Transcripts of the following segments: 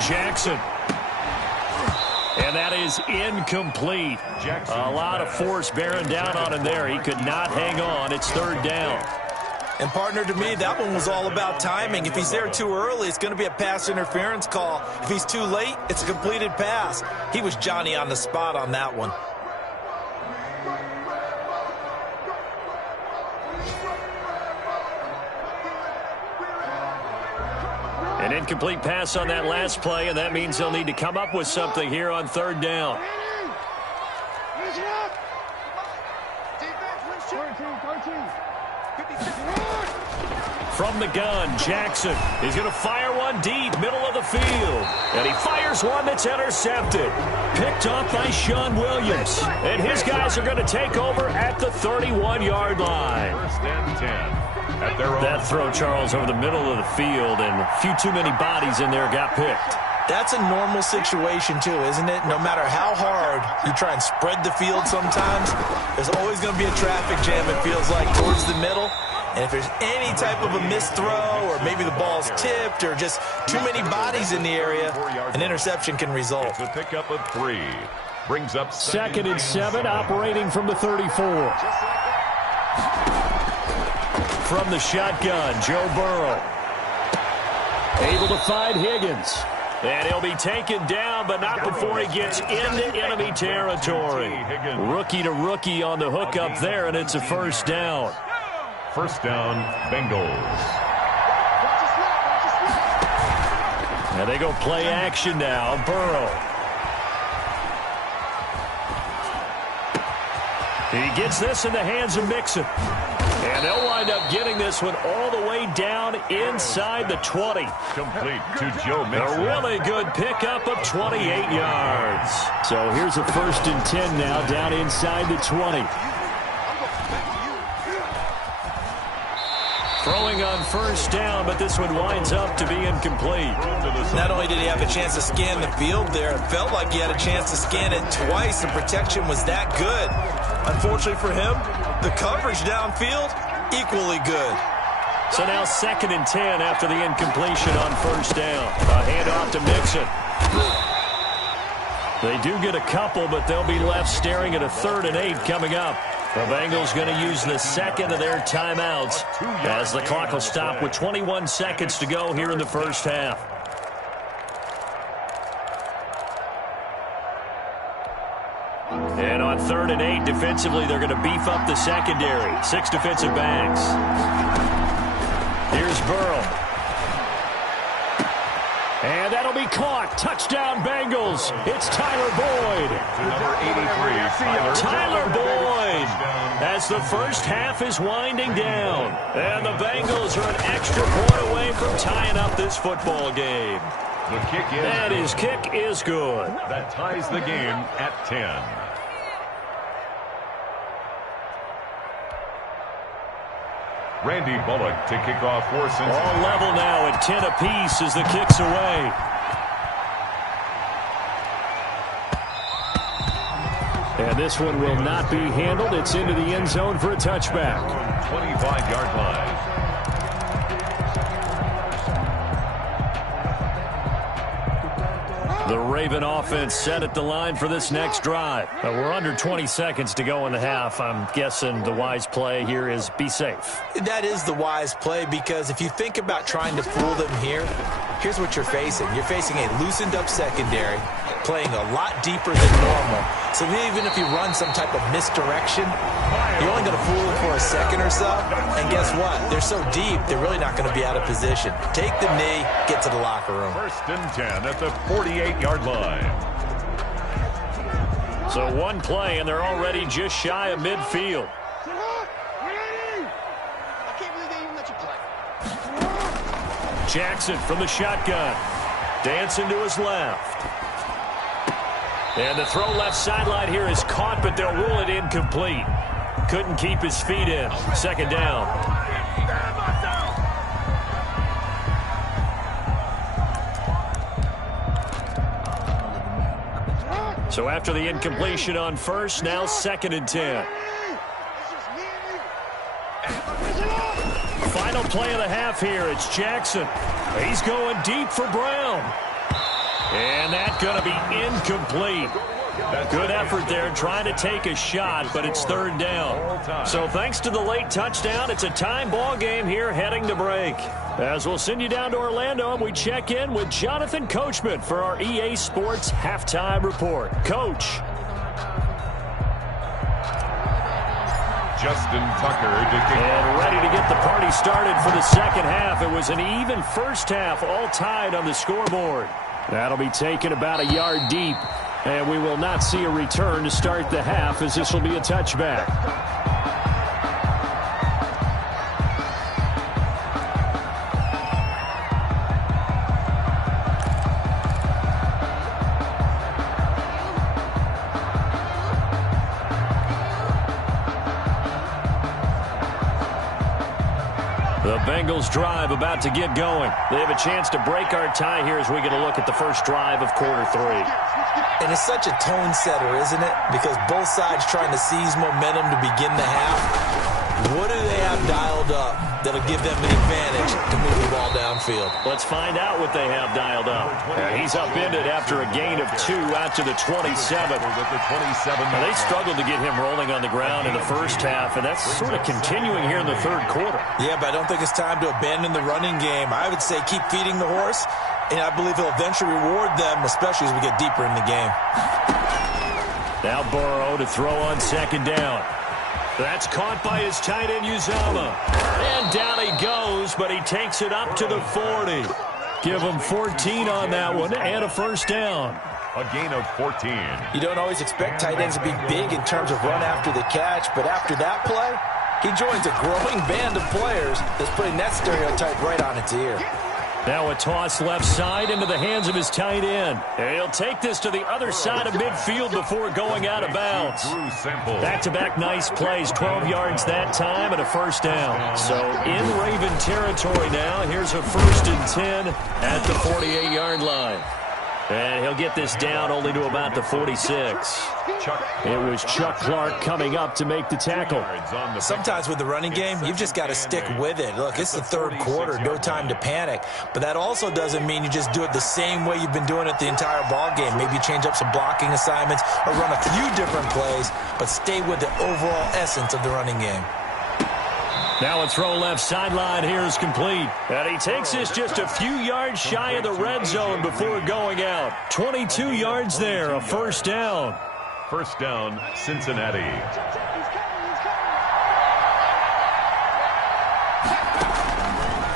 Jackson. And that is incomplete. A lot of force bearing down on him there. He could not hang on. It's third down. And, partner, to me, that one was all about timing. If he's there too early, it's going to be a pass interference call. If he's too late, it's a completed pass. He was Johnny on the spot on that one. An incomplete pass on that last play, and that means they'll need to come up with something here on third down. From the gun, Jackson is going to fire one deep, middle of the field. And he fires one that's intercepted. Picked up by Sean Williams. And his guys are going to take over at the 31-yard line. First and 10. That throw, Charles, over the middle of the field, and a few too many bodies in there got picked. That's a normal situation, too, isn't it? No matter how hard you try and spread the field sometimes, there's always going to be a traffic jam, it feels like, towards the middle. And if there's any type of a missed throw, or maybe the ball's tipped, or just too many bodies in the area, an interception can result. It's a pickup of 3. Brings up second and 7, operating from the 34. From the shotgun, Joe Burrow. Able to find Higgins. And he'll be taken down, but not before he gets into enemy territory. Rookie to rookie on the hook up there, and it's a first down. First down, Bengals. And they go play action now. Burrow. He gets this in the hands of Mixon. And they'll wind up getting this one all the way down inside the 20. Complete to Joe Mixon. A really good pickup of 28 yards. So here's a first and 10 now down inside the 20. Throwing on first down, but this one winds up to be incomplete. Not only did he have a chance to scan the field there, it felt like he had a chance to scan it twice. The protection was that good. Unfortunately for him, the coverage downfield, equally good. So now second and 10 after the incompletion on first down. A handoff to Mixon. They do get a couple, but they'll be left staring at a 3rd and 8 coming up. The Bengals going to use the second of their timeouts as the clock will stop with 21 seconds to go here in the first half. And on 3rd and 8, defensively, they're going to beef up the secondary. 6 defensive backs. Here's Burrow. And that'll be caught. Touchdown, Bengals. It's Tyler Boyd. Number 83, Tyler Boyd. As the first half is winding down. And the Bengals are an extra point away from tying up this football game. The kick is and his kick is good. That ties the game at 10. Randy Bullock to kick off for Cincinnati. All level now at 10 apiece as the kick's away. And this one will not be handled. It's into the end zone for a touchback. 25-yard line. The Raven offense set at the line for this next drive. We're under 20 seconds to go in the half. I'm guessing the wise play here is be safe. That is the wise play, because if you think about trying to fool them here, here's what you're facing. You're facing a loosened up secondary, playing a lot deeper than normal. So even if you run some type of misdirection, you're only going to fool them for a second or so. And guess what? They're so deep, they're really not going to be out of position. Take the knee, get to the locker room. First and 10 at the 48-yard line. So one play, and they're already just shy of midfield. Jackson from the shotgun. Dancing to his left. And the throw left sideline here is caught, but they'll rule it incomplete. Couldn't keep his feet in. Second down. So after the incompletion on first, now second and 10. Final play of the half here. It's Jackson. He's going deep for Brown. And that's going to be incomplete. Good effort there trying to take a shot, but it's third down. So thanks to the late touchdown, it's a time ball game here heading to break. As we'll send you down to Orlando, and we check in with Jonathan Coachman for our EA Sports Halftime Report. Coach. Justin Tucker to kick and ready to get the party started for the second half. It was an even first half, all tied on the scoreboard. That'll be taken about a yard deep. And we will not see a return to start the half, as this will be a touchback. The Bengals drive about to get going. They have a chance to break our tie here as we get a look at the first drive of quarter 3. And it's such a tone setter, isn't it? Because both sides trying to seize momentum to begin the half. What do they have dialed up that'll give them an advantage to move the ball downfield? Let's find out what they have dialed up. He's upended after a gain of 2 out to the 27. Now, they struggled to get him rolling on the ground in the first half, and that's sort of continuing here in the third quarter. Yeah, but I don't think it's time to abandon the running game. I would say keep feeding the horse, and I believe he'll eventually reward them, especially as we get deeper in the game. Now Burrow to throw on second down. That's caught by his tight end, Uzama. And down he goes, but he takes it up to the 40. Give him 14 on that one and a first down. A gain of 14. You don't always expect tight ends to be big in terms of run after the catch, but after that play, he joins a growing band of players that's putting that stereotype right on its ear. Now a toss left side into the hands of his tight end. And he'll take this to the other side of midfield before going out of bounds. Back-to-back nice plays, 12 yards that time and a first down. So in Raven territory now, here's a 1st and 10 at the 48-yard line. And he'll get this down only to about the 46. It was Chuck Clark coming up to make the tackle. Sometimes with the running game, you've just got to stick with it. Look, it's the third quarter, no time to panic. But that also doesn't mean you just do it the same way you've been doing it the entire ball game. Maybe change up some blocking assignments or run a few different plays, but stay with the overall essence of the running game. Now a throw left sideline here is complete. And he takes this just a few yards shy of the red zone before going out. 22 yards there, a first down. First down, Cincinnati.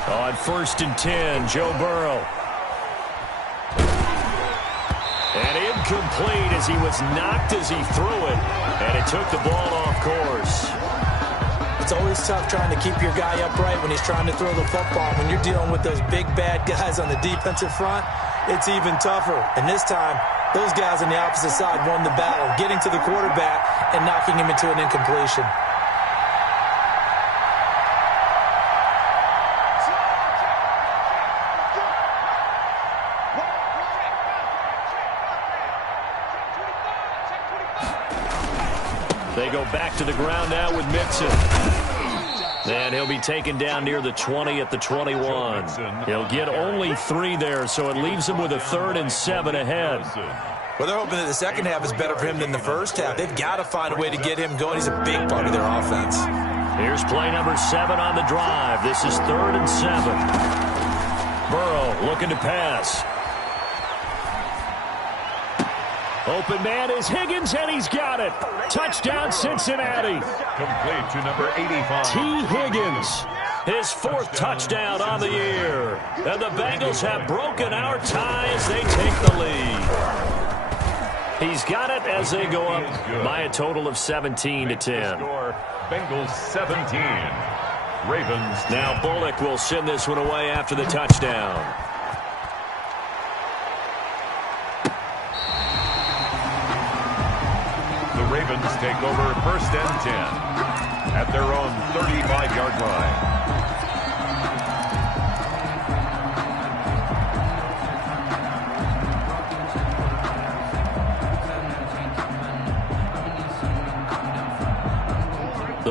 On 1st and 10, Joe Burrow. And incomplete as he was knocked as he threw it. And it took the ball off course. It's always tough trying to keep your guy upright when he's trying to throw the football. When you're dealing with those big, bad guys on the defensive front, it's even tougher. And this time, those guys on the opposite side won the battle, getting to the quarterback and knocking him into an incompletion. They go back to the ground now with Mixon. And he'll be taken down near the 20 at the 21. He'll get only 3 there, so it leaves him with a 3rd and 7 ahead. Well, they're hoping that the second half is better for him than the first half. They've got to find a way to get him going. He's a big part of their offense. Here's play number 7 on the drive. This is 3rd and 7. Burrow looking to pass. Open man is Higgins, and he's got it. Touchdown, Cincinnati. Complete to number 85. T. Higgins, his 4th touchdown on the year. And the Bengals have broken our tie as they take the lead. He's got it as they go up by a total of 17 to 10. Bengals 17. Ravens. Now Bullock will send this one away after the touchdown. Ravens take over 1st and 10 at their own 35-yard line.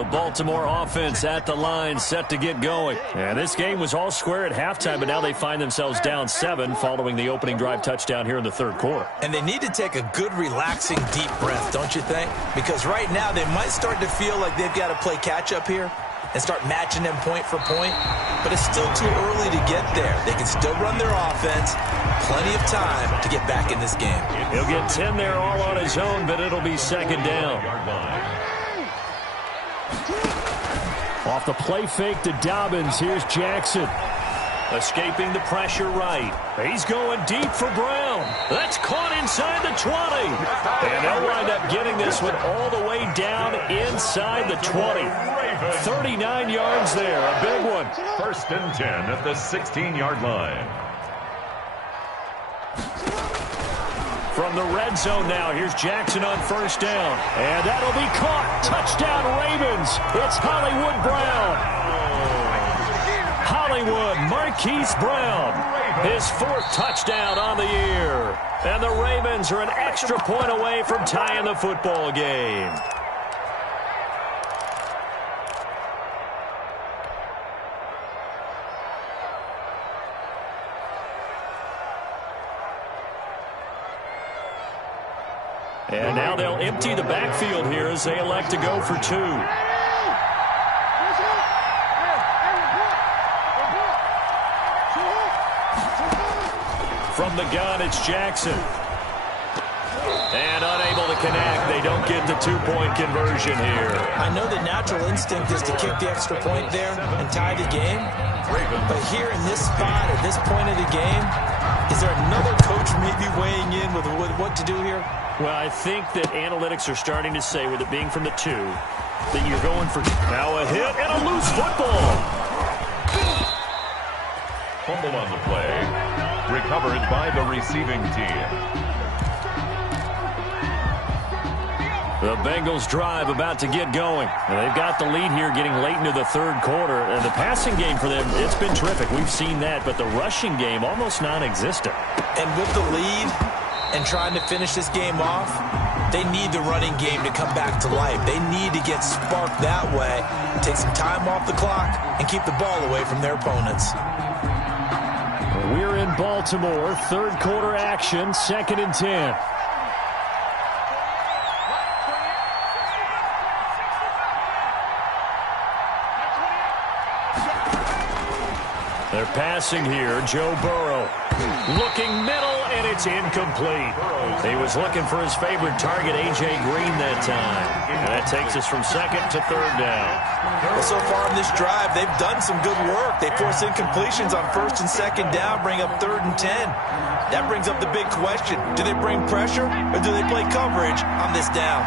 The Baltimore offense at the line, set to get going. And this game was all square at halftime, but now they find themselves down 7 following the opening drive touchdown here in the third quarter. And they need to take a good, relaxing, deep breath, don't you think? Because right now they might start to feel like they've got to play catch-up here and start matching them point for point. But it's still too early to get there. They can still run their offense. Plenty of time to get back in this game. He'll get 10 there all on his own, but it'll be second down. Off the play fake to Dobbins, here's Jackson. Escaping the pressure right. He's going deep for Brown. That's caught inside the 20. And they'll wind up getting this one all the way down inside the 20. 39 yards there, a big one. 1st and 10 at the 16-yard line. From the red zone now, here's Jackson on 1st down. And that'll be caught. Touchdown Ravens. It's Hollywood Brown. Hollywood Marquise Brown. His 4th touchdown on the year. And the Ravens are an extra point away from tying the football game. And now they'll empty the backfield here as they elect to go for 2. From the gun, it's Jackson. And unable to connect. They don't get the 2-point conversion here. I know the natural instinct is to kick the extra point there and tie the game. But here in this spot, at this point of the game, is there another coach maybe weighing in with what to do here? Well, I think that analytics are starting to say, with it being from the 2, that you're going for now a hit and a loose football. Fumble on the play. Recovered by the receiving team. The Bengals drive about to get going. And they've got the lead here getting late into the third quarter. And the passing game for them, it's been terrific. We've seen that. But the rushing game, almost non-existent. And with the lead and trying to finish this game off, they need the running game to come back to life. They need to get sparked that way, take some time off the clock, and keep the ball away from their opponents. We're in Baltimore. Third quarter action, 2nd and 10. They're passing here. Joe Burrow looking middle, and it's incomplete. He was looking for his favorite target, A.J. Green, that time. And that takes us from 2nd to 3rd down. Well, so far in this drive, they've done some good work. They force incompletions on 1st and 2nd down, bring up 3rd and 10. That brings up the big question. Do they bring pressure, or do they play coverage on this down?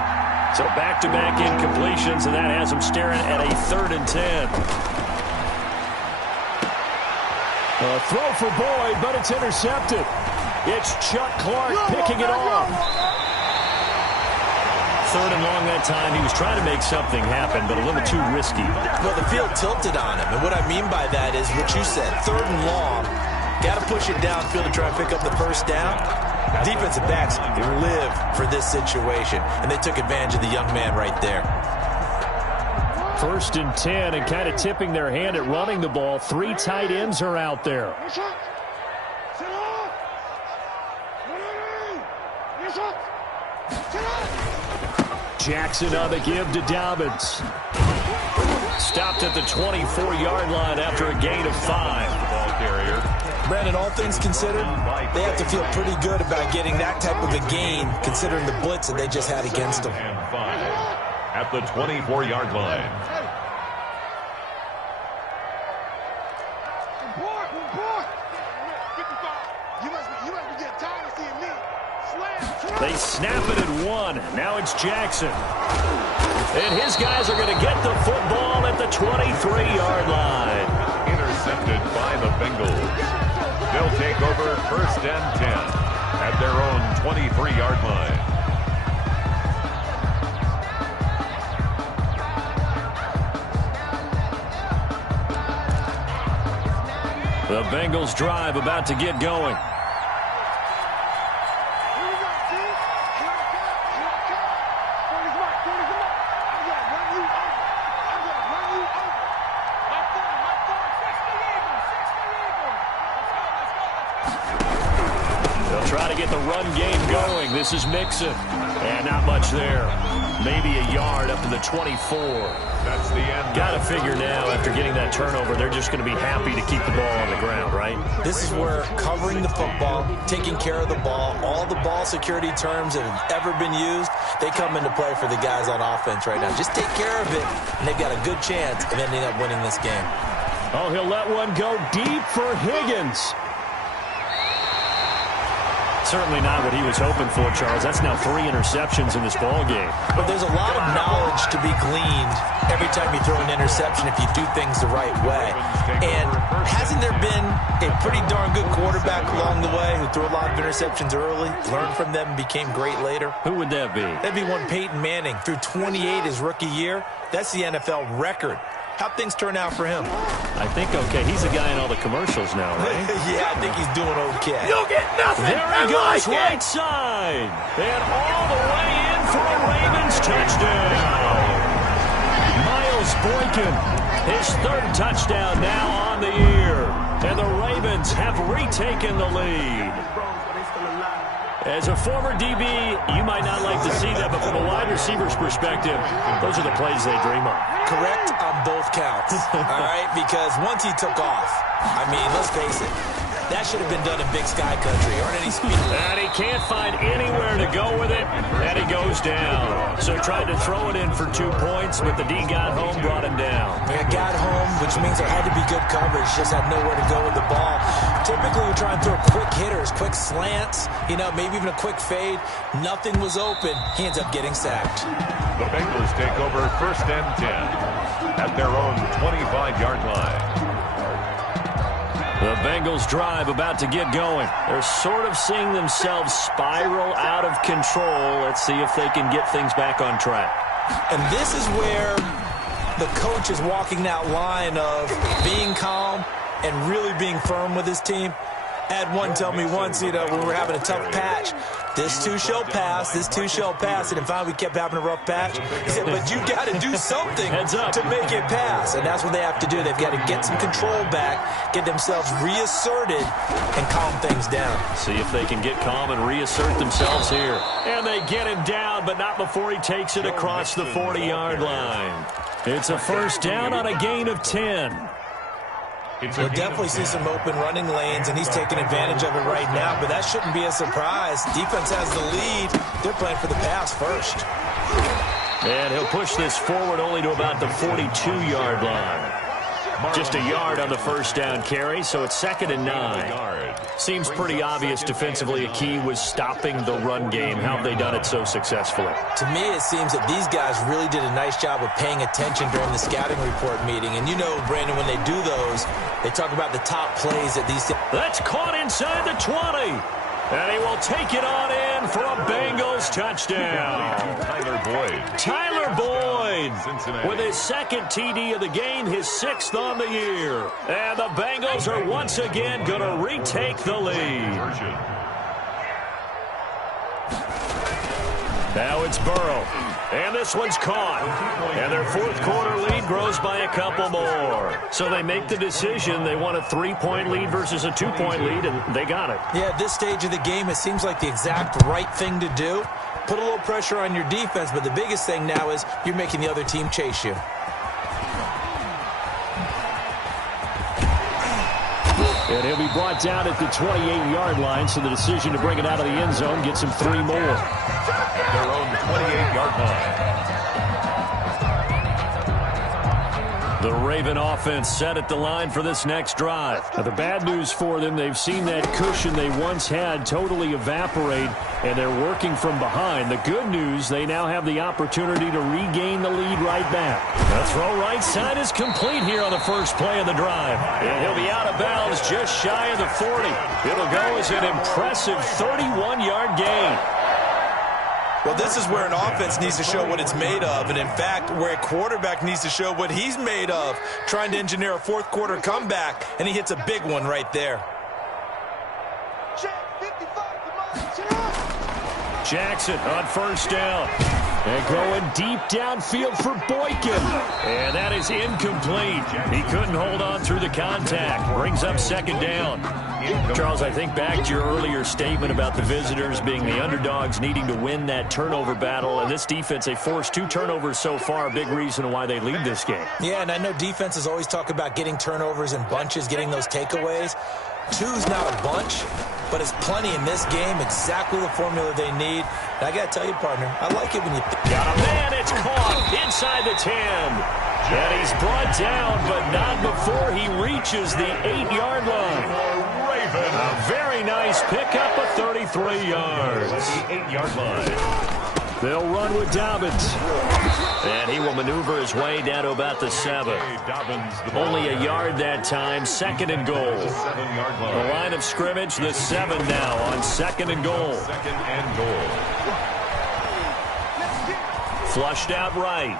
So back-to-back incompletions, and that has them staring at a 3rd and 10. A throw for Boyd, but it's intercepted. It's Chuck Clark picking it off. 3rd and long that time. He was trying to make something happen, but a little too risky. Well, the field tilted on him, and what I mean by that is what you said. 3rd and long. Got to push it downfield to try and pick up the 1st down. Defensive backs live for this situation, and they took advantage of the young man right there. 1st and 10, and kind of tipping their hand at running the ball. 3 tight ends are out there. Jackson on the give to Dobbins. Stopped at the 24-yard line after a gain of 5. Ball carrier. Brandon, all things considered, they have to feel pretty good about getting that type of a gain, considering the blitz that they just had against them. And 5 at the 24-yard line. They snap it at 1. Now it's Jackson. And his guys are going to get the football at the 23-yard line. Intercepted by the Bengals. They'll take over 1st and 10 at their own 23-yard line. The Bengals drive about to get going. try to get the run game going. This is Mixon. And not much there. Maybe a yard up to the 24. That's the end. Got to figure now, after getting that turnover, they're just going to be happy to keep the ball on the ground, right? This is where covering the football, taking care of the ball, all the ball security terms that have ever been used, they come into play for the guys on offense right now. Just take care of it, and they've got a good chance of ending up winning this game. Oh, he'll let one go deep for Higgins. Certainly not what he was hoping for, Charles. That's now 3 interceptions in this ball game. But there's a lot of knowledge to be gleaned every time you throw an interception if you do things the right way. And hasn't there been a pretty darn good quarterback along the way who threw a lot of interceptions early, learned from them, and became great later? Who would that be? That'd be one Peyton Manning. Threw 28 his rookie year. That's the NFL record. How'd things turn out for him? I think okay. He's the guy in all the commercials now, right? Yeah, I think he's doing okay. You'll get nothing. There he goes, right side. And all the way in for a Ravens touchdown. Miles Boykin, his 3rd touchdown now on the year. And the Ravens have retaken the lead. As a former DB, you might not like to see that, but from a wide receiver's perspective, those are the plays they dream of. Correct on both counts, all right? Because once he took off, I mean, let's face it, that should have been done in Big Sky Country. Aren't any speed? And he can't find anywhere to go with it, and he goes down. So tried to throw it in for 2 points, but the D got home, brought him down. Yeah, got home, which means there had to be good coverage. Just had nowhere to go with the ball. Typically, we try and throw quick hitters, quick slants, you know, maybe even a quick fade. Nothing was open. He ends up getting sacked. The Bengals take over 1st and 10 at their own 25-yard line. The Bengals drive about to get going. They're sort of seeing themselves spiral out of control. Let's see if they can get things back on track. And this is where the coach is walking that line of being calm and really being firm with his team. I had one tell me once, you know, when we were having a tough patch, this too shall pass, this too shall pass. And finally we kept having a rough patch. He said, but you got to do something to make it pass. And that's what they have to do. They've got to get some control back, get themselves reasserted, and calm things down. See if they can get calm and reassert themselves here. And they get him down, but not before he takes it across the 40-yard line. It's a 1st down on a gain of 10. We'll definitely see some open running lanes, and he's taking advantage of it right now, but that shouldn't be a surprise. Defense has the lead. They're playing for the pass first. And he'll push this forward only to about the 42-yard line. Just a yard on the 1st down carry, so it's 2nd and 9. Seems pretty obvious defensively a key was stopping the run game. How have they done it so successfully? To me, it seems that these guys really did a nice job of paying attention during the scouting report meeting. And you know, Brandon, when they do those, they talk about the top plays that these... That's caught inside the 20. And he will take it on in for a Bengals touchdown. Tyler Boyd with his 2nd TD of the game, his 6th on the year. And the Bengals are once again going to retake the lead. Now it's Burrow. And this one's caught. And their 4th quarter lead grows by a couple more. So they make the decision. They want a 3-point lead versus a 2-point lead, and they got it. Yeah, at this stage of the game, it seems like the exact right thing to do. Put a little pressure on your defense, but the biggest thing now is you're making the other team chase you. And he'll be brought down at the 28-yard line, so the decision to bring it out of the end zone gets him 3 more. Their own 28-yard line. The Raven offense set at the line for this next drive. Now, the bad news for them, they've seen that cushion they once had totally evaporate, and they're working from behind. The good news, they now have the opportunity to regain the lead right back. The throw right side is complete here on the first play of the drive. And he'll be out of bounds just shy of the 40. It'll go as an impressive 31-yard gain. Well, this is where an offense needs to show what it's made of, and in fact, where a quarterback needs to show what he's made of, trying to engineer a 4th quarter comeback, and he hits a big one right there. Jackson on 1st down. And going deep downfield for Boykin. And that is incomplete. He couldn't hold on through the contact. Brings up 2nd down. Charles, I think back to your earlier statement about the visitors being the underdogs needing to win that turnover battle. And this defense, they forced 2 turnovers so far, big reason why they lead this game. Yeah, and I know defenses always talk about getting turnovers in bunches, getting those takeaways. 2's not a bunch, but it's plenty in this game, exactly the formula they need. And I got to tell you, partner, I like it when you... Got a man, it's caught inside the 10. And he's brought down, but not before he reaches the 8-yard line. A very nice pickup of 33 yards. The 8-yard line. They'll run with Dobbins. And he will maneuver his way down to about the 7. Only a yard that time, 2nd and goal. The line of scrimmage, the 7 now on 2nd and goal. Flushed out right.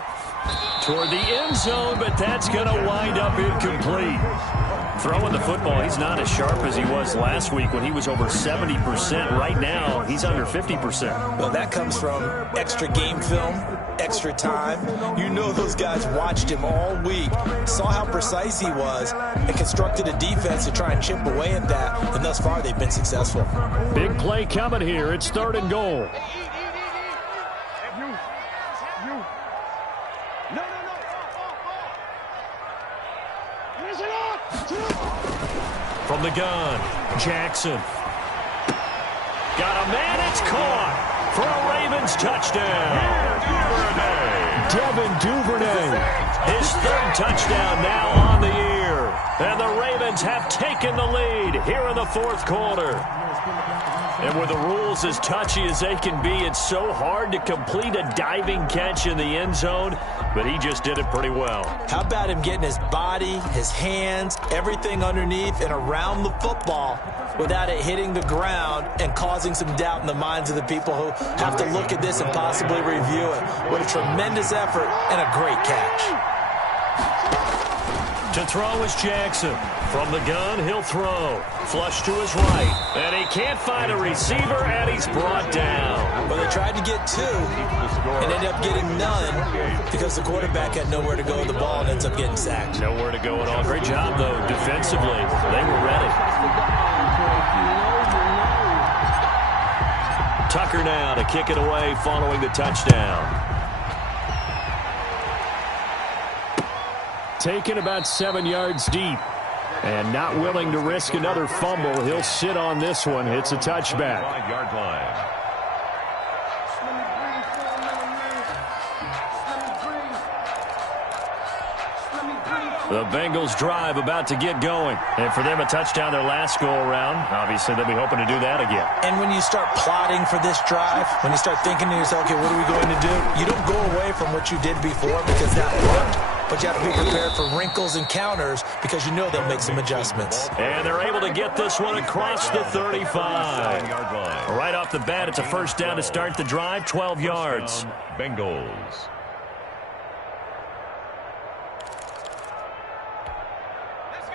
Toward the end zone, but that's going to wind up incomplete. Throwing the football, he's not as sharp as he was last week when he was over 70%. Right now, he's under 50%. Well, that comes from extra game film, extra time. You know those guys watched him all week, saw how precise he was, and constructed a defense to try and chip away at that. And thus far, they've been successful. Big play coming here. It's 3rd and goal. From the gun, Jackson. Got a man, it's caught for a Ravens touchdown. Devin Duvernay. His 3rd touchdown now on the year. And the Ravens have taken the lead here in the 4th quarter. And with the rules as touchy as they can be, it's so hard to complete a diving catch in the end zone, but he just did it pretty well. How about him getting his body, his hands, everything underneath and around the football without it hitting the ground and causing some doubt in the minds of the people who have to look at this and possibly review it. What a tremendous effort and a great catch. To throw is Jackson. From the gun, he'll throw. Flush to his right. And he can't find a receiver, and he's brought down. Well, they tried to get 2 and ended up getting none because the quarterback had nowhere to go with the ball and ends up getting sacked. Nowhere to go at all. Great job, though, defensively. They were ready. Tucker now to kick it away following the touchdown. Taken about 7 yards deep. And not willing to risk another fumble. He'll sit on this one. It's a touchback. 5-yard line. The Bengals drive about to get going. And for them, a touchdown their last go-around. Obviously, they'll be hoping to do that again. And when you start plotting for this drive, when you start thinking to yourself, okay, what are we going to do? You don't go away from what you did before because that worked. But you have to be prepared for wrinkles and counters because you know they'll make some adjustments. And they're able to get this one across the 35. Right off the bat, it's a first down to start the drive, 12 yards. Bengals.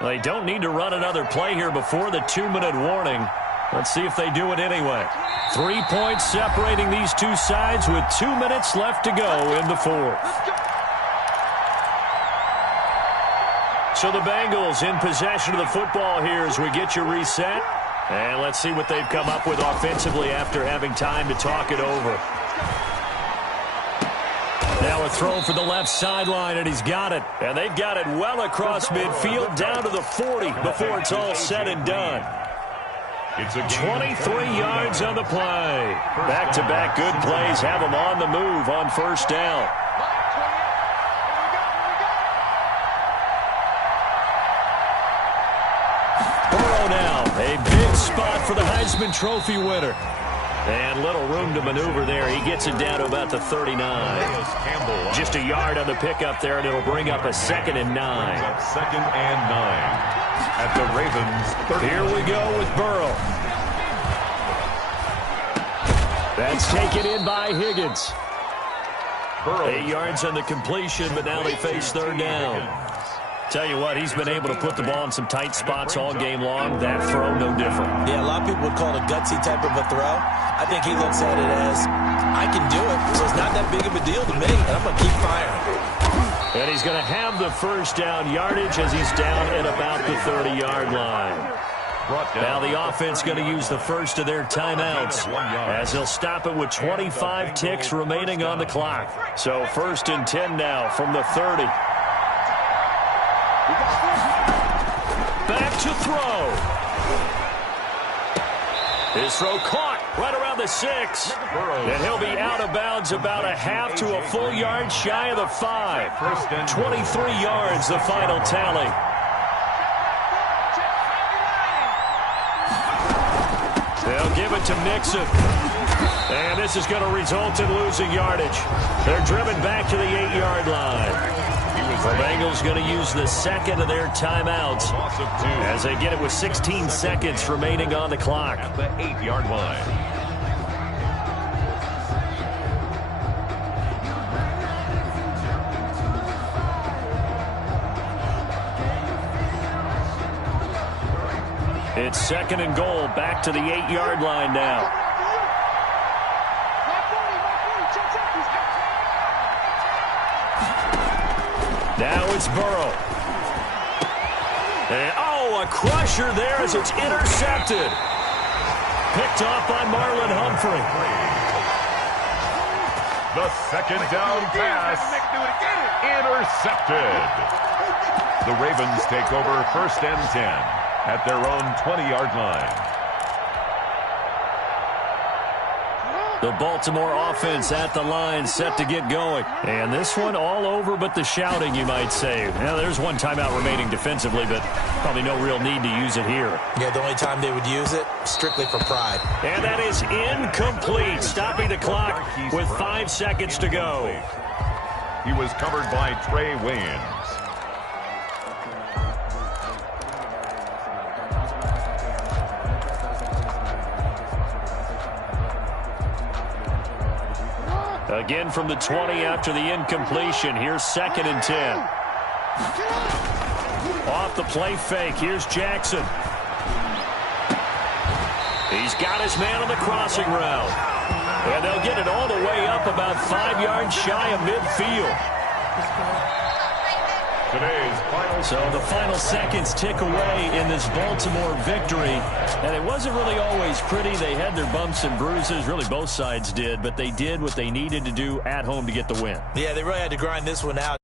They don't need to run another play here before the 2-minute warning. Let's see if they do it anyway. 3 points separating these two sides with 2 minutes left to go in the 4th. So the Bengals in possession of the football here as we get you reset. And let's see what they've come up with offensively after having time to talk it over. Now a throw for the left sideline, and he's got it. And they've got it well across midfield down to the 40 before it's all said and done. It's a 23 yards on the play. Back-to-back good plays have them on the move on first down. Now, a big spot for the Heisman Trophy winner. And little room to maneuver there. He gets it down to about the 39. Just a yard on the pickup there, and it'll bring up a 2nd and 9. 2nd and 9 at the Ravens 30. Here we go with Burrow. That's taken in by Higgins. 8 yards on the completion, but now they face 3rd down. Tell you what, he's been able to put the ball in some tight spots all game long. That throw, no different. Yeah, a lot of people would call it a gutsy type of a throw. I think he looks at it as, I can do it, so it's not that big of a deal to me, and I'm going to keep firing. And he's going to have the first down yardage as he's down at about the 30-yard line. brought down. Now the offense going to use the first of their timeouts as they'll stop it with 25 ticks remaining on the clock. So 1st and 10 now from the 30. Back to throw. His throw caught right around the 6. And he'll be out of bounds about a half to a full yard shy of the 5. 23 yards the final tally. They'll give it to Nixon. And this is going to result in losing yardage. They're driven back to the 8-yard line. The Bengals going to use the second of their timeouts as they get it with 16 seconds remaining on the clock. At the 8-yard line. It's 2nd and goal, back to the 8-yard line now. Now it's Burrow. And, a crusher there as it's intercepted. Picked off by Marlon Humphrey. The 2nd down pass. Intercepted. The Ravens take over 1st and 10 at their own 20-yard line. The Baltimore offense at the line, set to get going. And this one all over but the shouting, you might say. Now, there's one timeout remaining defensively, but probably no real need to use it here. Yeah, the only time they would use it, strictly for pride. And that is incomplete, stopping the clock with 5 seconds to go. He was covered by Trey Waynes. Again from the 20 after the incompletion. Here's 2nd and 10. Off the play fake. Here's Jackson. He's got his man on the crossing route. And they'll get it all the way up about 5 yards shy of midfield. So the final seconds tick away in this Baltimore victory. And it wasn't really always pretty. They had their bumps and bruises. Really, both sides did. But they did what they needed to do at home to get the win. Yeah, they really had to grind this one out.